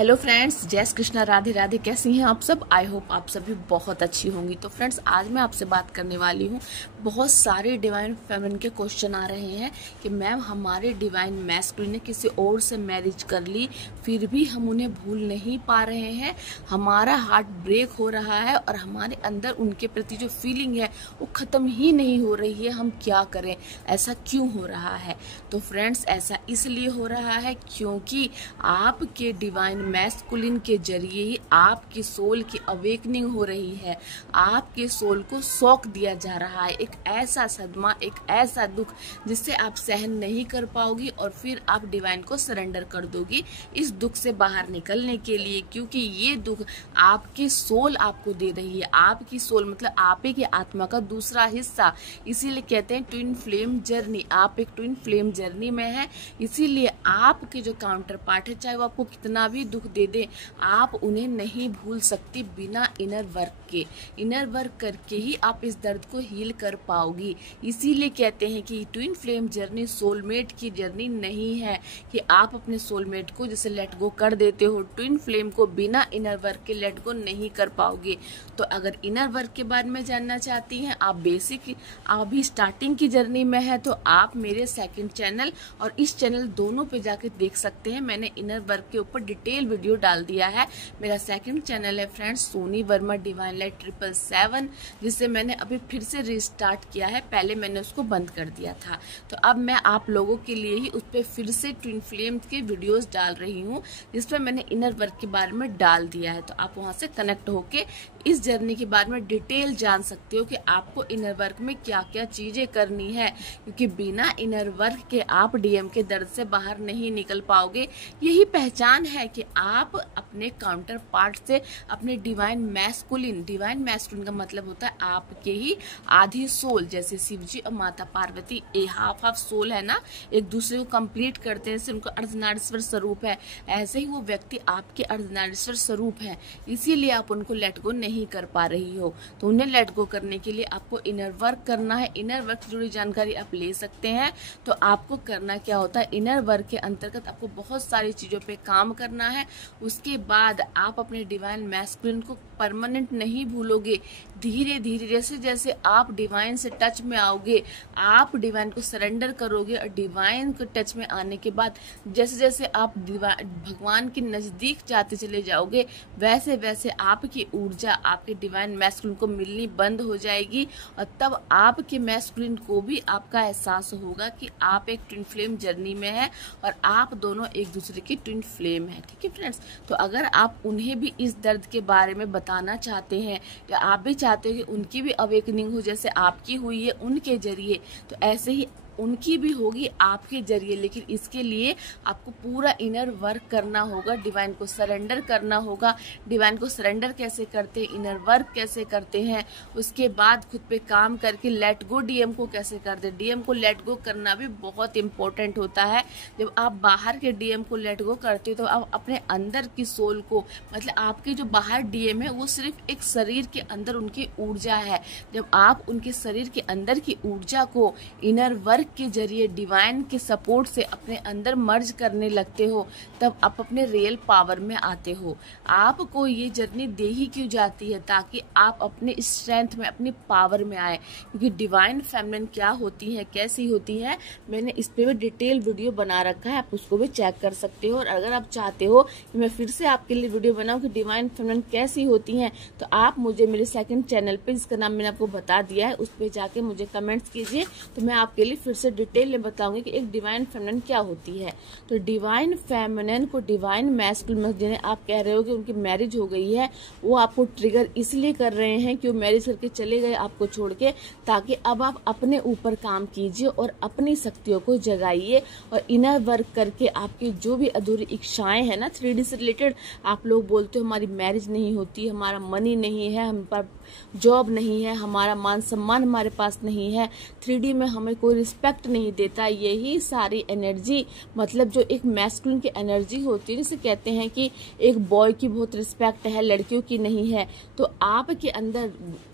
Hello friends, जय श्री कृष्णा, राधे राधे। कैसी हैं आप सब? आई होप आप सभी बहुत अच्छी होंगी। तो फ्रेंड्स, आज मैं आपसे बात करने वाली हूँ। बहुत सारे डिवाइन फेमिनिन के क्वेश्चन आ रहे हैं कि मैम हमारे डिवाइन मैस्कुलिन ने किसी और से मैरिज कर ली, फिर भी हम उन्हें भूल नहीं पा रहे हैं, हमारा हार्ट ब्रेक हो रहा है और हमारे अंदर उनके प्रति जो फीलिंग है वो ख़त्म ही नहीं हो रही है। हम क्या करें? ऐसा क्यों हो रहा है? तो फ्रेंड्स, ऐसा इसलिए हो रहा है क्योंकि आपके डिवाइन मैस्कुलिन के जरिए ही आपकी सोल की अवेकनिंग हो रही है। आपके सोल को शॉक दिया जा रहा है, एक ऐसा सदमा, एक ऐसा दुख जिससे आप सहन नहीं कर पाओगी और फिर आप डिवाइन को सरेंडर कर दोगी इस दुख से बाहर निकलने के लिए, क्योंकि ये दुख आपकी सोल आपको दे रही है। आपकी सोल मतलब आप ही की आत्मा का दूसरा हिस्सा, इसीलिए कहते हैं ट्विन फ्लेम जर्नी। आप एक ट्विन फ्लेम जर्नी में है, इसीलिए आपके जो काउंटर पार्ट है, चाहे वो आपको कितना भी दुख दे दे, आप उन्हें नहीं भूल सकती बिना इनर वर्क के। इनर वर्क करके ही आप इस दर्द को हील कर पाओगी। इसीलिए कहते हैं कि ट्विन फ्लेम जर्नी सोलमेट की जर्नी नहीं है कि आप अपने सोलमेट को जैसे लेट गो कर देते हो, ट्विन फ्लेम को बिना इनर वर्क के लेट गो नहीं कर पाओगे। तो अगर इनर वर्क के बारे में जानना चाहती हैं, आप बेसिक अभी स्टार्टिंग की जर्नी में है, तो आप मेरे सेकंड चैनल और इस चैनल दोनों पे जाके देख सकते हैं। मैंने इनर वर्क के ऊपर डिटेल वीडियो डाल दिया है। मेरा सेकंड चैनल है friends Soni Verma divine light 777, जिसे मैंने अभी फिर से रिस्टार्ट किया है। पहले मैंने उसको बंद कर दिया था, तो अब मैं आप लोगों के लिए ही उस पर फिर से ट्विन फ्लेम के वीडियोस डाल रही हूँ, जिसमें मैंने इनर वर्क के बारे में डाल दिया है। तो आप वहां से कनेक्ट होके इस जर्नी के बारे में डिटेल जान सकते हो कि आपको इनर वर्क में क्या क्या चीजें करनी है, क्योंकि बिना इनर वर्क के आप डीएम के दर्द से बाहर नहीं निकल पाओगे। यही पहचान है कि आप अपने काउंटर पार्ट से अपने डिवाइन मैस्कुलिन का मतलब होता है आपके ही आधी सोल, जैसे शिव जी और माता पार्वती हाफ सोल है ना, एक दूसरे को कंप्लीट करते हैं, जैसे उनका अर्धनारीश्वर स्वरूप है, ऐसे ही वो व्यक्ति आपके अर्धनारीश्वर स्वरूप है। इसीलिए आप उनको लेट गो नहीं कर पा रही हो। तो उन्हें लेट गो करने के लिए आपको इनर वर्क करना है। इनर वर्क से जुड़ी जानकारी आप ले सकते हैं। तो आपको करना क्या होता है, इनर वर्क के अंतर्गत आपको बहुत सारी चीजों पे काम करना है। उसके बाद आप अपने डिवाइन मैस्कुलिन को परमानेंट नहीं भूलोगे। धीरे धीरे जैसे जैसे आप डिवाइन से टच में आओगे, आप डिवाइन को सरेंडर करोगे, और डिवाइन को टच में आने के बाद जैसे जैसे आप भगवान के नजदीक जाते चले जाओगे, वैसे वैसे आपकी ऊर्जा आपके डिवाइन मैस्कुलिन को मिलनी बंद हो जाएगी, और तब आपके मैस्कुलिन को भी आपका एहसास होगा कि आप एक ट्विन फ्लेम जर्नी में है और आप दोनों एक दूसरे की ट्विन फ्लेम है। ठीक है फ्रेंड्स, तो अगर आप उन्हें भी इस दर्द के बारे में बताना चाहते हैं, या आप भी चाहते हो कि उनकी भी अवेकनिंग हो जैसे आपकी हुई है उनके जरिए, तो ऐसे ही उनकी भी होगी आपके जरिए। लेकिन इसके लिए आपको पूरा इनर वर्क करना होगा, डिवाइन को सरेंडर करना होगा। डिवाइन को सरेंडर कैसे करते हैं, इनर वर्क कैसे करते हैं, उसके बाद खुद पे काम करके लेट गो डीएम को कैसे करते हैं। डीएम को लेट गो करना भी बहुत इंपॉर्टेंट होता है। जब आप बाहर के डीएम को लेट गो करते हो, तो आप अपने अंदर की सोल को, मतलब आपके जो बाहर डीएम है वो सिर्फ एक शरीर के अंदर उनकी ऊर्जा है। जब आप उनके शरीर के अंदर की ऊर्जा को इनर वर्क के जरिए डिवाइन के सपोर्ट से अपने अंदर मर्ज करने लगते हो, तब आप अपने रियल पावर में आते हो। आपको ये जर्नी दे ही क्यों जाती है, ताकि आप अपने स्ट्रेंथ में, अपनी पावर में आए। क्योंकि डिवाइन फेमिनिन क्या होती है, कैसी होती है, मैंने इस पे भी डिटेल वीडियो बना रखा है, आप उसको भी चेक कर सकते हो। और अगर आप चाहते हो कि मैं फिर से आपके लिए वीडियो बनाऊं कि डिवाइन फेमिनिन कैसी होती है, तो आप मुझे मेरे सेकंड चैनल पे, जिसका नाम मैंने आपको बता दिया है, उस पे जाके मुझे कमेंट्स कीजिए, तो मैं आपके लिए फिर से डिटेल में बताऊंगी कि एक डिवाइन फेमिनिन क्या होती है। तो डिवाइन फेमिनिन को डिवाइन मैस्कुलिन, जिन्हें आप कह रहे हो कि उनकी मैरिज हो गई है, वो आपको ट्रिगर इसलिए कर रहे हैं कि वो मैरिज करके चले गए आपको छोड़ के, ताकि अब आप अपने ऊपर काम कीजिए और अपनी शक्तियों को जगाइए, और इनर वर्क करके आपकी जो भी अधूरी इच्छाएं हैं ना, 3D से रिलेटेड, आप लोग बोलते हो हमारी मैरिज नहीं होती, हमारा मनी नहीं है, हम पर जॉब नहीं है, हमारा मान सम्मान हमारे पास नहीं है, 3D में हमें कोई रिस्पेक्ट नहीं देता, यही सारी एनर्जी, मतलब जो एक मैस्कुलिन की एनर्जी होती है, जिसे कहते हैं कि एक बॉय की बहुत रिस्पेक्ट है, लड़कियों की नहीं है, तो आपके अंदर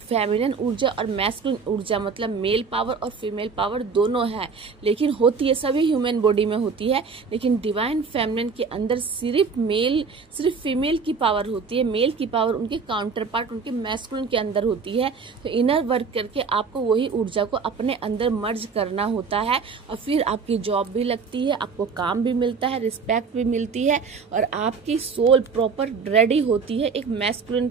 फेमिनिन ऊर्जा और मैस्कुलिन ऊर्जा, मतलब मेल पावर और फीमेल पावर दोनों है, लेकिन होती है सभी ह्यूमन बॉडी में होती है, लेकिन डिवाइन फेमिनिन के अंदर सिर्फ फीमेल की पावर होती है। मेल की पावर उनके काउंटर पार्ट उनके मैस्कुलिन के अंदर होती है। तो इनर वर्क करके आपको वही ऊर्जा को अपने अंदर मर्ज करना होता है, और फिर आपकी जॉब भी लगती है, आपको काम भी मिलता है, रिस्पेक्ट भी मिलती है, और आपकी सोल प्रॉपर रेडी होती है एक मैस्कुलिन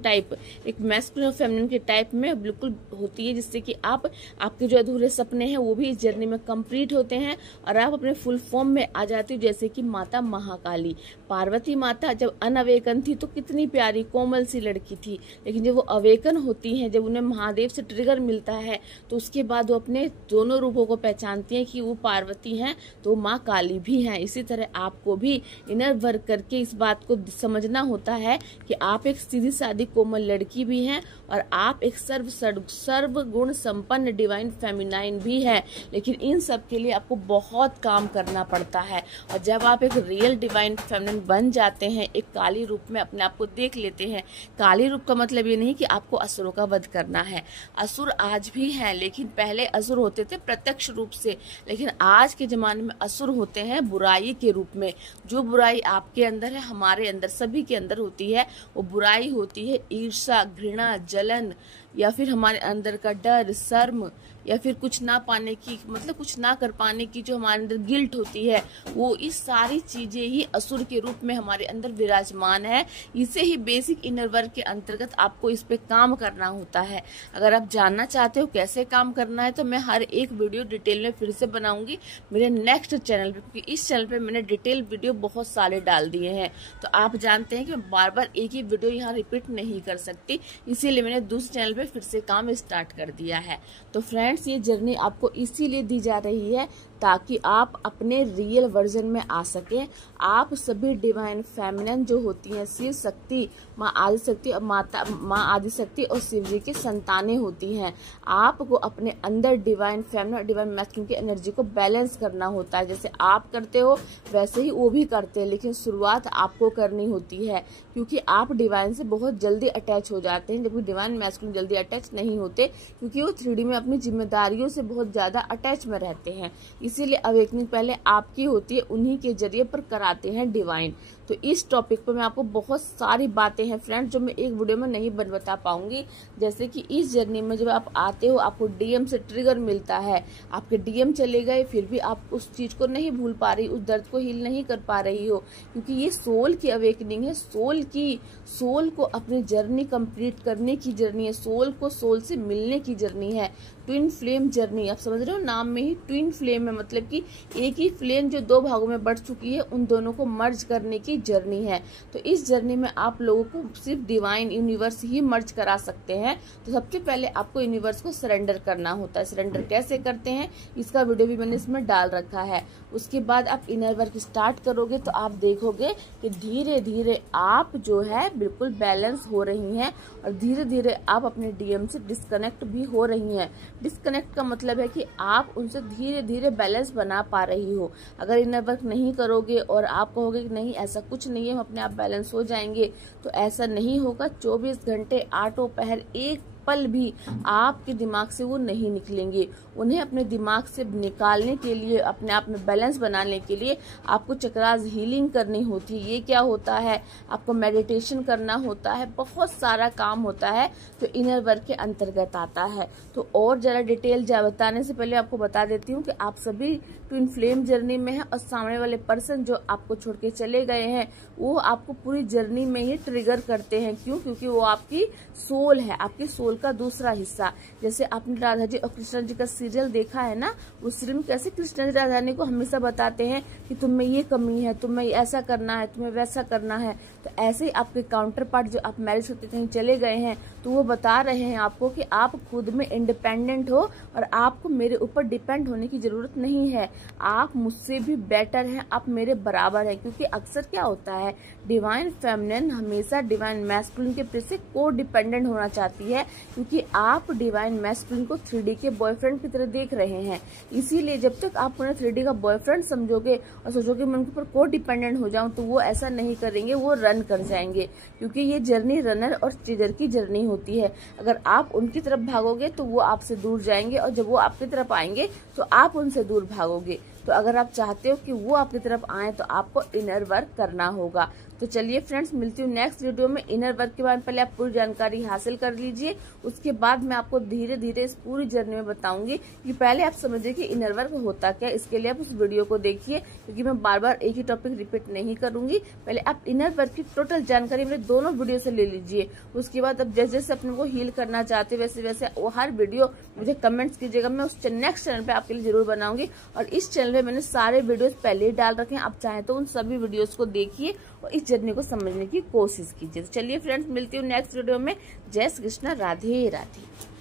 और फेमिनिन के टाइप में बिल्कुल होती है, जिससे कि आपके जो अधूरे सपने हैं वो भी इस जर्नी में कंप्लीट होते हैं और आप अपने फुल फॉर्म में आ जाती हो। जैसे कि माता महाकाली, पार्वती माता जब अनअवेकन थी तो कितनी प्यारी कोमल सी लड़की थी, लेकिन जब वो अवेकन होती हैं, जब उन्हें महादेव से ट्रिगर मिलता है, तो उसके बाद वो अपने दोनों रूपों को पहचानती हैं कि वो पार्वती हैं तो माँ काली भी हैं। इसी तरह आपको भी इनर वर्क करके इस बात को समझना होता है कि आप एक सीधी सादी कोमल लड़की भी हैं और आप एक सर्व गुण संपन्न डिवाइन फेमिनाइन भी है, लेकिन इन सब के लिए आपको बहुत काम करना पड़ता है। और जब आप एक रियल डिवाइन फेमिनिन बन जाते हैं, एक काली रूप में अपने आप को देख लेते हैं, काली रूप का मतलब ये नहीं कि आपको असुरों का वध करना है, असुर आज भी हैं, लेकिन पहले असुर होते थे प्रत्यक्ष रूप से, लेकिन आज के जमाने में असुर होते हैं बुराई के रूप में। जो बुराई आपके अंदर है, हमारे अंदर, सभी के अंदर होती है, वो बुराई होती है ईर्ष्या, घृणा, जलन, या फिर हमारे अंदर का डर, शर्म, या फिर कुछ ना पाने की, मतलब कुछ ना कर पाने की जो हमारे अंदर गिल्ट होती है, वो इस सारी चीजें ही असुर के रूप में हमारे अंदर विराजमान है। इसे ही बेसिक इनर वर्क के अंतर्गत आपको इस पे काम करना होता है। अगर आप जानना चाहते हो कैसे काम करना है तो मैं हर एक वीडियो डिटेल में फिर से बनाऊंगी मेरे नेक्स्ट चैनल पे, क्योंकि इस चैनल पे मैंने डिटेल वीडियो बहुत सारे डाल दिए हैं। तो आप जानते हैं कि मैं बार बार एक ही वीडियो यहाँ रिपीट नहीं कर सकती, इसीलिए मैंने दूसरे चैनल पे फिर से काम स्टार्ट कर दिया है। तो फ्रेंड्स, ये जर्नी आपको इसीलिए दी जा रही है ताकि आप अपने रियल वर्जन में आ सके। आप सभी डिवाइन फेमिनिन जो होती हैं, शिव शक्ति, माँ आदिशक्ति और माँ आदिशक्ति और शिव जी की संतानें होती हैं। आपको अपने अंदर डिवाइन फेमिनिन और डिवाइन मैस्कुलिन की एनर्जी को बैलेंस करना होता है। जैसे आप करते हो वैसे ही वो भी करते हैं, लेकिन शुरुआत आपको करनी होती है, क्योंकि आप डिवाइन से बहुत जल्दी अटैच हो जाते हैं, जबकि डिवाइन मैस्कुलिन जल्दी अटैच नहीं होते, क्योंकि वो 3D में अपनी जिम्मेदारियों से बहुत ज्यादा अटैच में रहते हैं। इसीलिए अवेकनिंग पहले आपकी होती है, उन्हीं के जरिए पर कराते हैं डिवाइन। तो इस टॉपिक पर मैं आपको बहुत सारी बातें हैं फ्रेंड्स जो मैं एक वीडियो में नहीं बता पाऊंगी। जैसे कि इस जर्नी में जब आप आते हो, आपको डीएम से ट्रिगर मिलता है, आपके डीएम चले गए, फिर भी आप उस चीज को नहीं भूल पा रही, उस दर्द को हील नहीं कर पा रही हो, क्योंकि ये सोल की अवेकनिंग है, सोल को अपनी जर्नी कंप्लीट करने की जर्नी है, सोल को सोल से मिलने की जर्नी है, ट्विन फ्लेम जर्नी। आप समझ रहे हो, नाम में ही ट्विन फ्लेम है, मतलब कि एक ही फ्लेम जो 2 भागों में बढ़ चुकी है, उन दोनों को मर्ज करने की जर्नी है। तो इस जर्नी में आप लोगों को सिर्फ डिवाइन यूनिवर्स ही मर्ज करा सकते हैं। तो सबसे पहले आपको यूनिवर्स को सरेंडर करना होता है। सरेंडर कैसे करते हैं इसका वीडियो भी मैंने इसमें डाल रखा है। उसके बाद आप इनर वर्क स्टार्ट करोगे तो आप देखोगे कि धीरे धीरे आप जो है बिल्कुल बैलेंस हो रही हैं, और धीरे धीरे आप अपने डीएम से डिस्कनेक्ट भी हो रही हैं। डिस्कनेक्ट का मतलब है कि आप उनसे धीरे धीरे बैलेंस बना पा रही हो। अगर इनर वर्क नहीं करोगे और आप कहोगे कि नहीं ऐसा कुछ नहीं है, हम अपने आप बैलेंस हो जाएंगे, तो ऐसा नहीं होगा। 24 घंटे, 8 पहर, एक पल भी आपके दिमाग से वो नहीं निकलेंगे। उन्हें अपने दिमाग से निकालने के लिए, अपने आप में बैलेंस बनाने के लिए आपको चक्रास हीलिंग करनी होती है। ये क्या होता है, आपको मेडिटेशन करना होता है, बहुत सारा काम होता है जो इनर वर्क के अंतर्गत आता है। तो और जरा डिटेल बताने से पहले आपको बता देती हूँ कि आप सभी ट्विन फ्लेम जर्नी में है, और सामने वाले पर्सन जो आपको छोड़ के चले गए हैं वो आपको पूरी जर्नी में ही ट्रिगर करते हैं। क्यों? क्योंकि वो आपकी सोल है, आपकी सोल का दूसरा हिस्सा। जैसे आपने राधा जी और कृष्ण जी का सीरियल देखा है ना, उस सीरियल में कैसे कृष्ण जी राधा रानी को हमेशा बताते हैं कि तुम में ये कमी है, तुम्हें ऐसा करना है, तुम्हें वैसा करना है। तो ऐसे ही आपके काउंटर पार्ट जो आप मैरिज होते कहीं चले गए हैं, तो वो बता रहे हैं आपको कि आप खुद में इंडिपेंडेंट हो और आपको मेरे ऊपर डिपेंड होने की जरूरत नहीं है। आप मुझसे भी बेटर हैं, आप मेरे बराबर हैं। क्योंकि अक्सर क्या होता है, डिवाइन फेमिनिन हमेशा डिवाइन मैस्कुलिन के प्रति को डिपेंडेंट होना चाहती है, क्योंकि आप डिवाइन मैस्कुलिन को 3D के बॉयफ्रेंड की तरह देख रहे हैं। इसीलिए जब तक आप उन्हें 3D का बॉयफ्रेंड समझोगे और सोचोगे मैं उनके ऊपर को डिपेंडेंट हो जाऊं, तो वो ऐसा नहीं करेंगे, वो रन कर जाएंगे। क्योंकि ये जर्नी रनर और चीजर की जर्नी होती है। अगर आप उनकी तरफ भागोगे तो वो आपसे दूर जाएंगे, और जब वो आपकी तरफ आएंगे तो आप उनसे दूर भागोगे। तो अगर आप चाहते हो कि वो आपकी तरफ आए तो आपको इनर वर्क करना होगा। तो चलिए फ्रेंड्स, मिलती हूँ नेक्स्ट वीडियो में। इनर वर्क के बारे में पहले आप पूरी जानकारी हासिल कर लीजिए, उसके बाद मैं आपको धीरे धीरे इस पूरी जर्नी में बताऊंगी कि पहले आप समझिए कि इनर वर्क होता क्या। इसके लिए आप उस वीडियो को देखिए, क्योंकि मैं बार बार एक ही टॉपिक रिपीट नहीं करूंगी। पहले आप इनर वर्क की टोटल जानकारी मेरे दोनों वीडियो से ले लीजिए। उसके बाद अब जैसे जैसे अपने को हील करना चाहते वैसे वैसे वो हर वीडियो मुझे कमेंट्स कीजिएगा, मैं उस नेक्स्ट चैनल पे आपके लिए जरूर बनाऊंगी। और इस चैनल पे मैंने सारे वीडियोस पहले ही डाल रखे हैं, आप चाहें तो उन सभी वीडियोस को देखिए और इस जर्नी को समझने की कोशिश कीजिए। तो चलिए फ्रेंड्स, मिलती हूँ नेक्स्ट वीडियो में। जय श्री कृष्ण, राधे राधे।